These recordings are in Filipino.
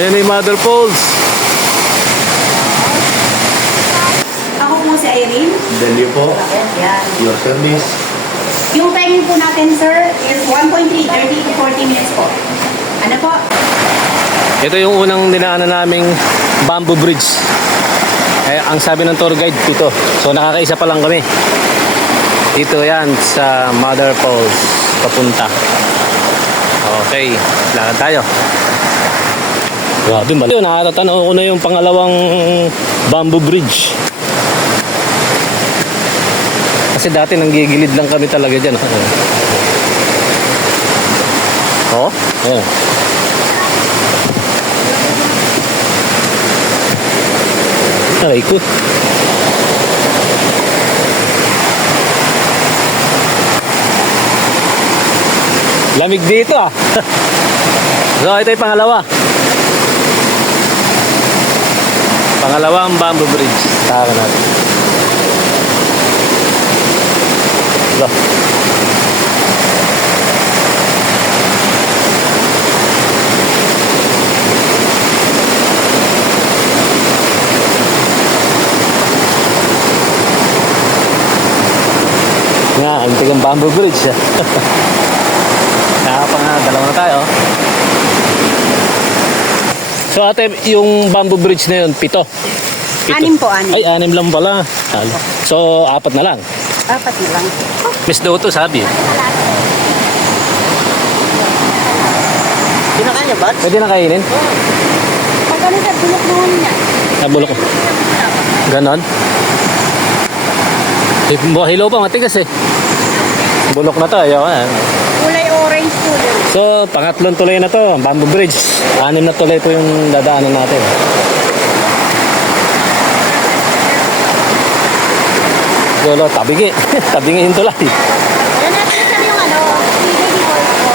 Ayan yung mother poles. Ako po si Irene. Delio po. Yan. Your service. Yung timing po natin, sir, is 1.3, 30 to 40 minutes po. Ano po? Ito yung unang dinaanan naming bamboo bridge. Ang sabi ng tour guide, dito. So nakakaisa pa lang kami. Dito yan sa mother poles. Papunta. Okay. Lakad tayo. Grabe, mali. Nakatatanaw ko na yung pangalawang bamboo bridge. Kasi dati nanggigilid lang kami talaga dyan. Oh? Oh. Aray ko. Lamig dito ah. So ito yung pangalawa. Pangalawang bamboo bridge. Taka natin. So. Nga, ang tigang bamboo bridge. Dalawa na tayo. So ate, yung bamboo bridge na yun, pito. 6 po, 6. Ay, 6 lang pala. So, 4 na lang. 4 na lang. Miss daw to, sabi. Kinakain niya ba? Pwede na kainin? Pag ano sa bulok naman niya? Nabulok ko. Ganon? Hilaw pa, matigas eh. Bulok na to, ayaw na. Kulay orange po yun. So, pangatlong tuloy na to, bamboo bridge. 6 na tuloy po yung dadaanan natin. Lolo, tabingi. Tabingi yung tulay. Yan natin sir yung ano, si Baby Falls po.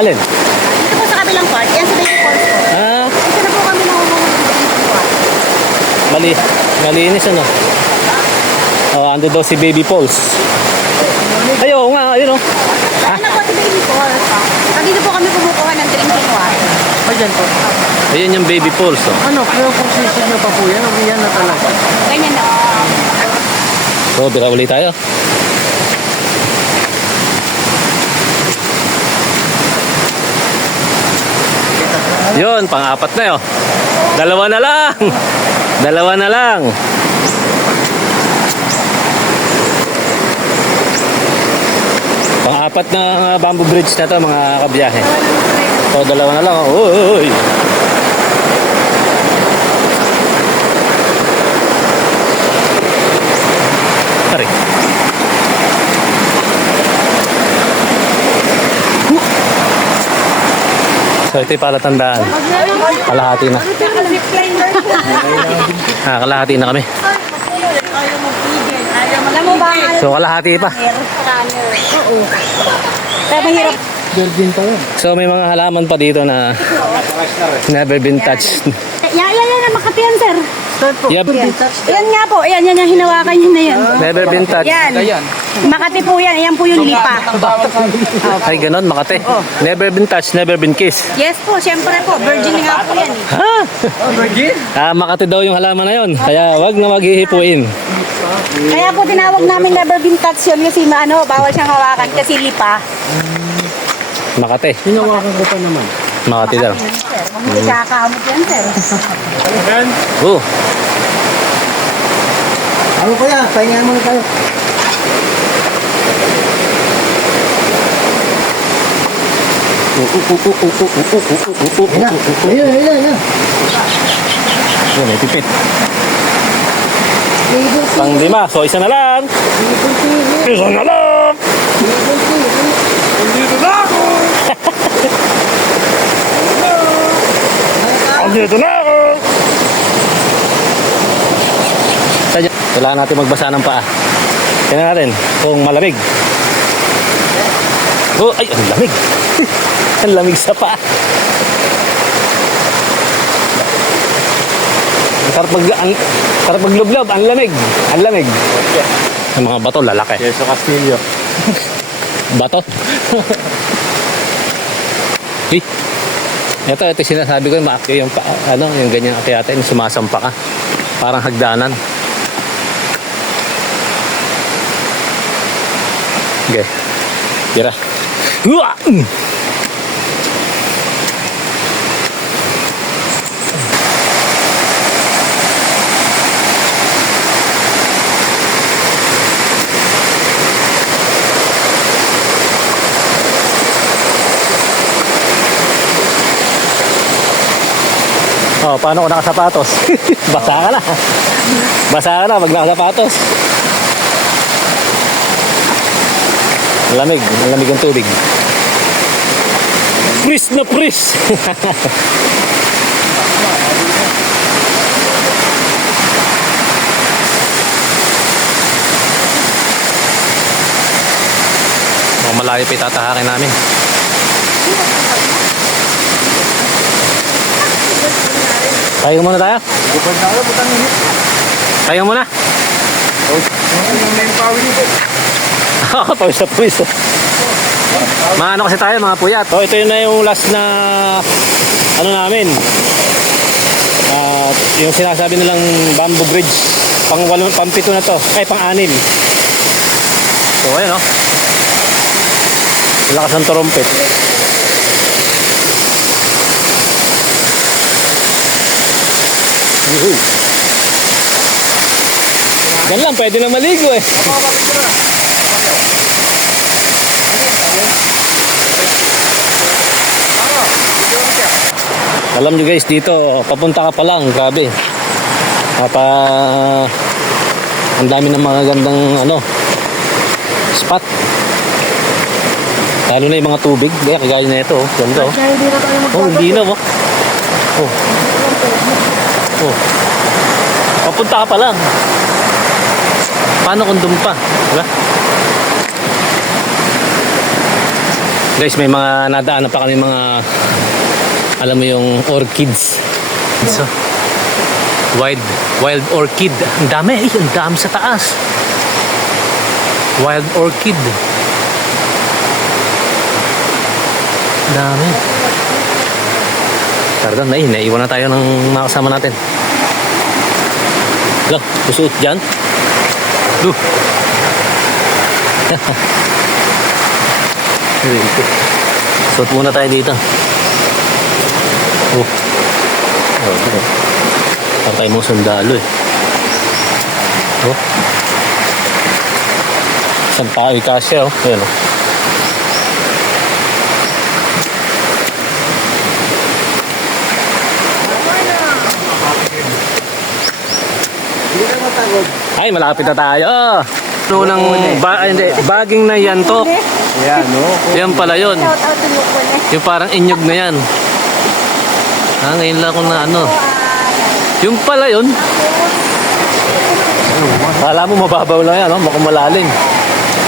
Alin? Dito po sa kabilang part, yan si Baby Falls po. Ah, Ito na po kami nangungulit ng Baby Falls. malinis ano. Oh, ando daw si Baby Falls. Ay, oo nga, ayun oh. Saan na po si Baby Falls? Dito po kami kumukuha ng drinking water. Ayan po. Ayun yung Baby Falls oh. Ano, kaya kung sisig na pa po yan, o yan na talaga. Ganyan na po. So, bira ulit tayo. Yun, pang-apat na yun. Dalawa na lang. Dalawa na lang. Pang-apat na bamboo bridge na to mga kabiyahe. So, dalawa na lang. Uy! Sorry. So, ito yung palatandaan. Kalahati na. Kalahati na kami. Alam mo ba? So, kalahati pa. Oo. Pero mahirap. So, may mga halaman pa dito na never been touched. Yan, Makati yan, sir. Yep. Yan nga po, yan yung hinawakan niyo na yan. Never been touched. Yan. Makati po yan, yan po yung lipa. Ay, ganon, Makati. Never been touched, never been kissed. Yes po, syempre po, virgin nga po yan eh. Ha? Virgin? Makati daw yung halaman na yun. Kaya wag na maghihipuin. Kaya po tinawag namin never been touched yun kasi bawal siyang hawakan kasi lipa. Makati. Hinawakan ko pa naman. Makati daw. Hindi kakamot yan, sir. Oh. Ano kaya? Pahinga muna tayo. Ayan. Yun, may pipit. Pang-lima. So, isa na lang. Isa na lang. Andito na ako. Andito na ako. Kailangan natin magbasa ng paa. Tingnan natin kung malamig. Oh, ay, ang lamig. Ang lamig sa paa. Sarap maglublob, ang lamig. Ang lamig. Ang mga bato, lalaki. Quezon Castillo. Bato? Eh, Ito sinasabi ko, maakyo yung, yung ganyan akyatin, sumasampa ka. Parang hagdanan. Okay. Tira. Hua! Oh, paano kung nakasapatos? Basa ka na. Basa ka na pag nakasapatos. Malamig ang tubig. Freeze na freeze. Malayo pa itatahakin namin. Tayo muna tayo. Bukod na ako, butang init. Tayo muna. Yung main power nito. Pawis na pawis. Maano kasi tayo mga puyat. So ito yun na yung last na ano namin. Yung sinasabi nilang bamboo bridge. Pang-7 na to. Ay, pang-6. So ayun o. Lakas ng trumpet. Yuhu. Yan lang, pwede na maligo eh. Alam nyo guys, dito, papunta ka pa lang, grabe. Ang dami ng mga gandang spot. Lalo na yung mga tubig, kagaya na ito, ganda oh. Oh, hindi na oh. Oh. Oh. Papunta ka pa lang. Paano kung doon pa? Diba? Guys, may mga nadaan na pa kami mga alam mo yung orchids. So, wild orchid. Ang dami, ang dami sa taas. Wild orchid. Ang dami. Pardon, naiwan na tayo ng mga kasama natin. Look, susuot dyan. Look. Suot muna tayo dito. Oh. Pantay mong sundalo eh. Oh. Isang paoy kasya oh. Ayan oh. Hindi ka matagod. Ay, malapit na tayo. Unang baging na yan to. Yan, no? Yan pala yun. Shout out to you. Yung parang inyog na yan. Ngayon lang ako na yung pala yun. Kala mo mababaw lang yan, no? Mukhang malalim.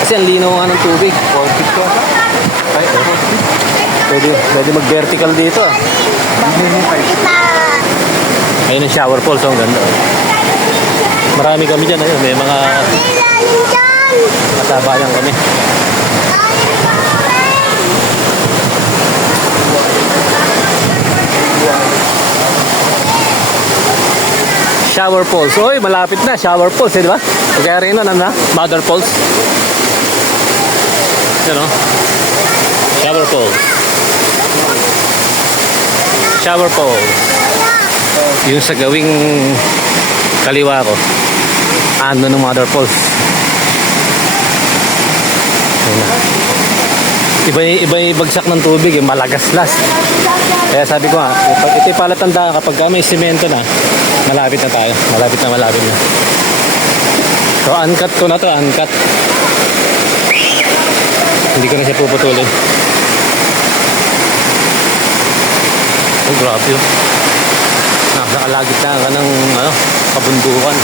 Kasi ang linaw nga ng tubig. Pwede mag-vertical dito. Ayun ang shower falls. Ang ganda. Marami kami dyan. Ayun, may mga kasabayan kami. Shower falls. Oy, malapit na. Shower falls, di ba? Kaya rin na, Mother falls. Yan o. Shower falls. Shower falls. Yung sa gawing kaliwa ko. Ano ng Mother falls. Yan na. Iba bagsak ng tubig, malagaslas. Kaya sabi ko ito'y palatandaan kapag may simento na, malapit na tayo. Malapit na. So, uncut ko na to, uncut. Hindi ko na siya puputulin. Oh, grabe yun. Nakakalagit na ka ng kabundukan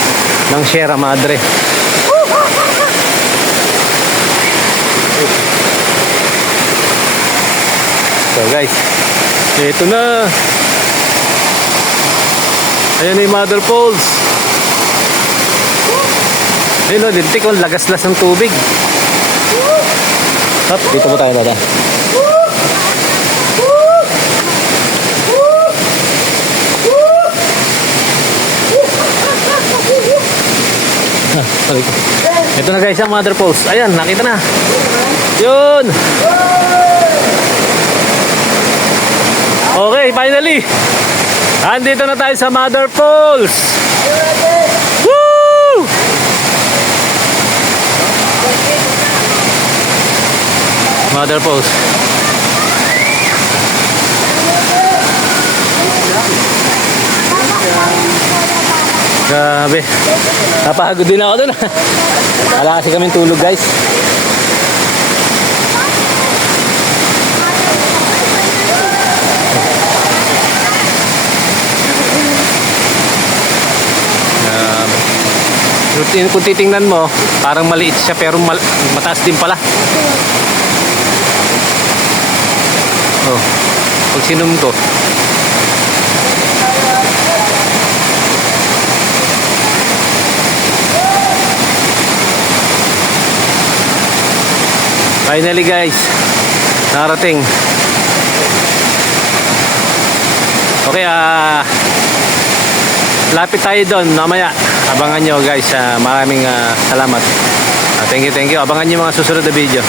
ng Sierra Madre. So guys, ito na. Ayan na yung Mother Falls. Ayun o, lintik o, lagaslas ng tubig. Hop, dito po tayo dada. Ito na guys ang mother post. Ayan, nakita na. Yun. Okay, finally. Andito na tayo sa mother post. Woo! Mother post. Grabe. Napahagod din ako dun. Wala kasi kaming tulog guys. Kung titingnan mo, parang maliit siya pero mataas din pala. Oh, pag sinum ko. Finally guys, nakarating. Okay, lapit tayo doon mamaya. Abangan nyo guys, maraming salamat. Thank you. Abangan nyo mga susunod na video.